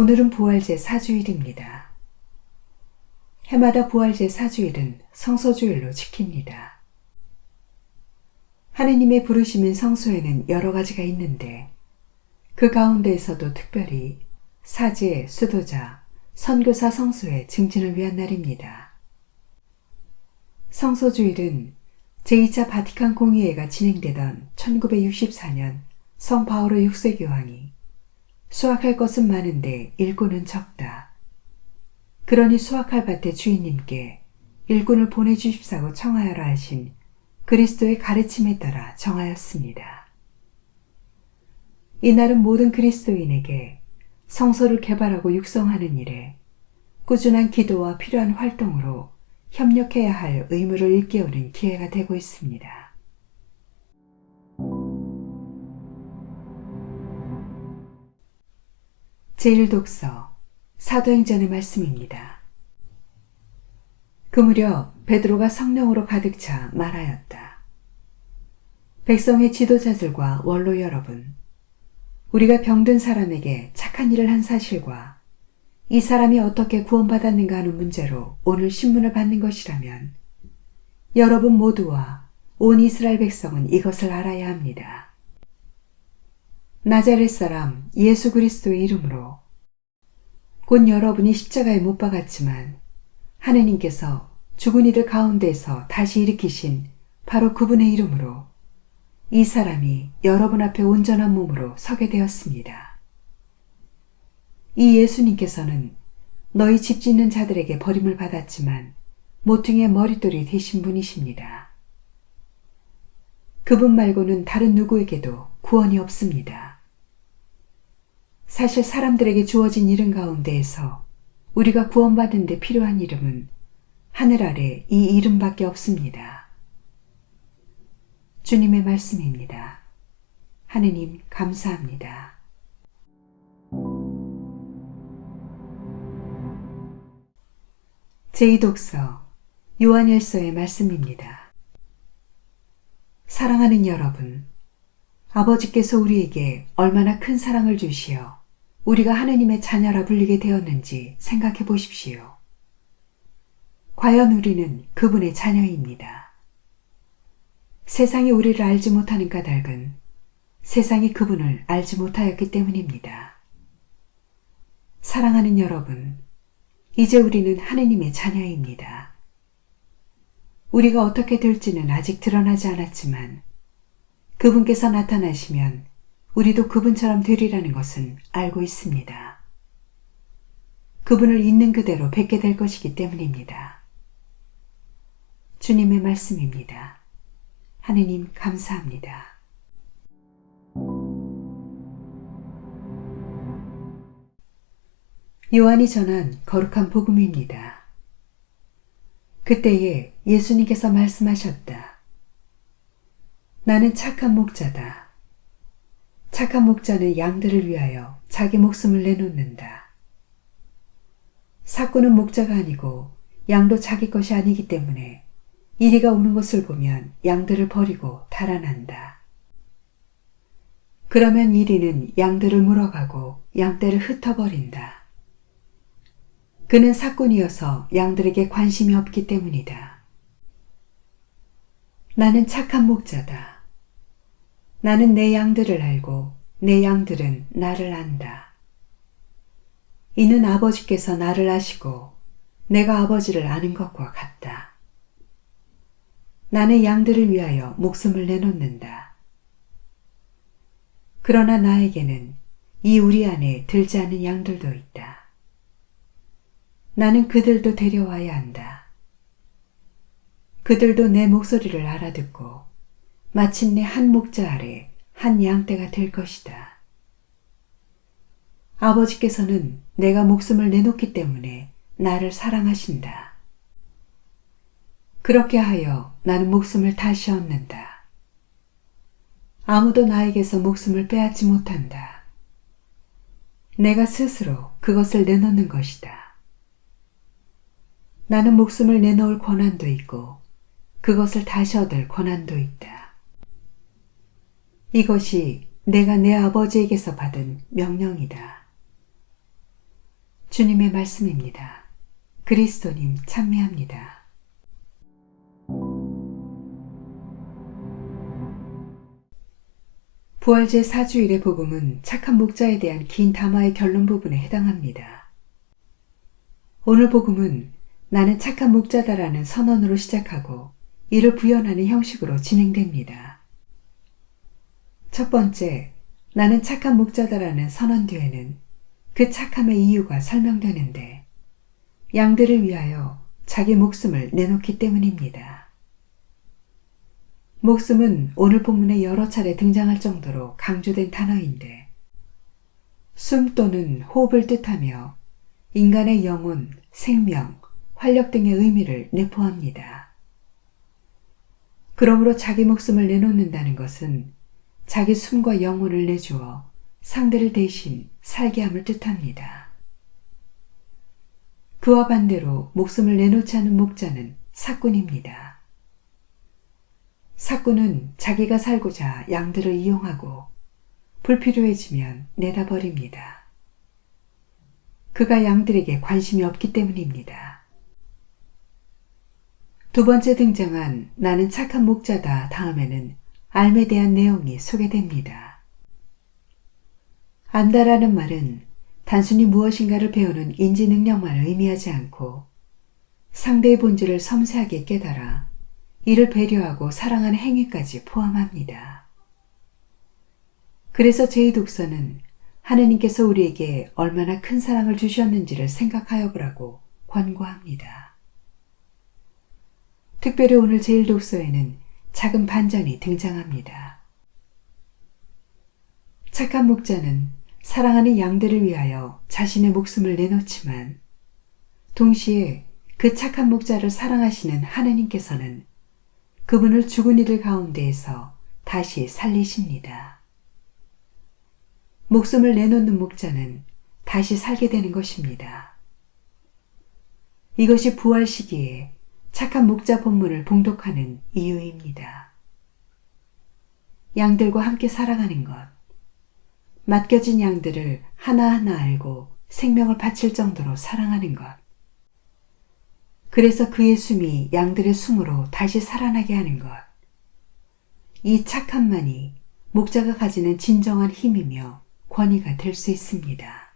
오늘은 부활제 4주일입니다. 해마다 부활제 4주일은 성소주일로 지킵니다. 하느님의 부르심인 성소에는 여러 가지가 있는데 그 가운데에서도 특별히 사제, 수도자, 선교사 성소의 증진을 위한 날입니다. 성소주일은 제2차 바티칸 공의회가 진행되던 1964년 성 바오로 6세 교황이 수확할 것은 많은데 일꾼은 적다. 그러니 수확할 밭의 주인님께 일꾼을 보내주십사고 청하여라 하신 그리스도의 가르침에 따라 정하였습니다. 이날은 모든 그리스도인에게 성소를 개발하고 육성하는 일에 꾸준한 기도와 필요한 활동으로 협력해야 할 의무를 일깨우는 기회가 되고 있습니다. 제1독서 사도행전의 말씀입니다. 그 무렵 베드로가 성령으로 가득 차 말하였다. 백성의 지도자들과 원로 여러분, 우리가 병든 사람에게 착한 일을 한 사실과 이 사람이 어떻게 구원받았는가 하는 문제로 오늘 신문을 받는 것이라면 여러분 모두와 온 이스라엘 백성은 이것을 알아야 합니다. 나자렛 사람 예수 그리스도의 이름으로 곧 여러분이 십자가에 못 박았지만 하느님께서 죽은 이들 가운데서 다시 일으키신 바로 그분의 이름으로 이 사람이 여러분 앞에 온전한 몸으로 서게 되었습니다. 이 예수님께서는 너희 집 짓는 자들에게 버림을 받았지만 모퉁이의 머릿돌이 되신 분이십니다. 그분 말고는 다른 누구에게도 구원이 없습니다. 사실 사람들에게 주어진 이름 가운데에서 우리가 구원받은 데 필요한 이름은 하늘 아래 이 이름밖에 없습니다. 주님의 말씀입니다. 하느님 감사합니다. 제2독서 요한일서의 말씀입니다. 사랑하는 여러분, 아버지께서 우리에게 얼마나 큰 사랑을 주시어 우리가 하느님의 자녀라 불리게 되었는지 생각해 보십시오. 과연 우리는 그분의 자녀입니다. 세상이 우리를 알지 못하는 까닭은 세상이 그분을 알지 못하였기 때문입니다. 사랑하는 여러분, 이제 우리는 하느님의 자녀입니다. 우리가 어떻게 될지는 아직 드러나지 않았지만 그분께서 나타나시면 우리도 그분처럼 되리라는 것은 알고 있습니다. 그분을 있는 그대로 뵙게 될 것이기 때문입니다. 주님의 말씀입니다. 하느님 감사합니다. 요한이 전한 거룩한 복음입니다. 그때에 예수님께서 말씀하셨다. 나는 착한 목자다. 착한 목자는 양들을 위하여 자기 목숨을 내놓는다. 삭구는 목자가 아니고 양도 자기 것이 아니기 때문에 이리가 오는 것을 보면 양들을 버리고 달아난다. 그러면 이리는 양들을 물어가고 양떼를 흩어버린다. 그는 삭군이어서 양들에게 관심이 없기 때문이다. 나는 착한 목자다. 나는 내 양들을 알고 내 양들은 나를 안다. 이는 아버지께서 나를 아시고 내가 아버지를 아는 것과 같다. 나는 양들을 위하여 목숨을 내놓는다. 그러나 나에게는 이 우리 안에 들지 않은 양들도 있다. 나는 그들도 데려와야 한다. 그들도 내 목소리를 알아듣고 마침내 한 목자 아래 한 양떼가 될 것이다. 아버지께서는 내가 목숨을 내놓기 때문에 나를 사랑하신다. 그렇게 하여 나는 목숨을 다시 얻는다. 아무도 나에게서 목숨을 빼앗지 못한다. 내가 스스로 그것을 내놓는 것이다. 나는 목숨을 내놓을 권한도 있고 그것을 다시 얻을 권한도 있다. 이것이 내가 내 아버지에게서 받은 명령이다. 주님의 말씀입니다. 그리스도님 찬미합니다. 부활제 4주일의 복음은 착한 목자에 대한 긴 담화의 결론 부분에 해당합니다. 오늘 복음은 나는 착한 목자다라는 선언으로 시작하고 이를 부연하는 형식으로 진행됩니다. 첫 번째, 나는 착한 목자다라는 선언 뒤에는 그 착함의 이유가 설명되는데 양들을 위하여 자기 목숨을 내놓기 때문입니다. 목숨은 오늘 본문에 여러 차례 등장할 정도로 강조된 단어인데 숨 또는 호흡을 뜻하며 인간의 영혼, 생명, 활력 등의 의미를 내포합니다. 그러므로 자기 목숨을 내놓는다는 것은 자기 숨과 영혼을 내주어 상대를 대신 살게 함을 뜻합니다. 그와 반대로 목숨을 내놓지 않은 목자는 삭군입니다. 삭군은 자기가 살고자 양들을 이용하고 불필요해지면 내다 버립니다. 그가 양들에게 관심이 없기 때문입니다. 두 번째 등장한 나는 착한 목자다 다음에는 삶에 대한 내용이 소개됩니다. 안다라는 말은 단순히 무엇인가를 배우는 인지 능력만을 의미하지 않고 상대의 본질을 섬세하게 깨달아 이를 배려하고 사랑하는 행위까지 포함합니다. 그래서 제2독서는 하느님께서 우리에게 얼마나 큰 사랑을 주셨는지를 생각하여 보라고 권고합니다. 특별히 오늘 제1독서에는 작은 반전이 등장합니다. 착한 목자는 사랑하는 양들을 위하여 자신의 목숨을 내놓지만 동시에 그 착한 목자를 사랑하시는 하느님께서는 그분을 죽은 이들 가운데에서 다시 살리십니다. 목숨을 내놓는 목자는 다시 살게 되는 것입니다. 이것이 부활 시기에 착한 목자 본문을 봉독하는 이유입니다. 양들과 함께 살아가는 것, 맡겨진 양들을 하나하나 알고 생명을 바칠 정도로 사랑하는 것, 그래서 그의 숨이 양들의 숨으로 다시 살아나게 하는 것, 이 착함만이 목자가 가지는 진정한 힘이며 권위가 될 수 있습니다.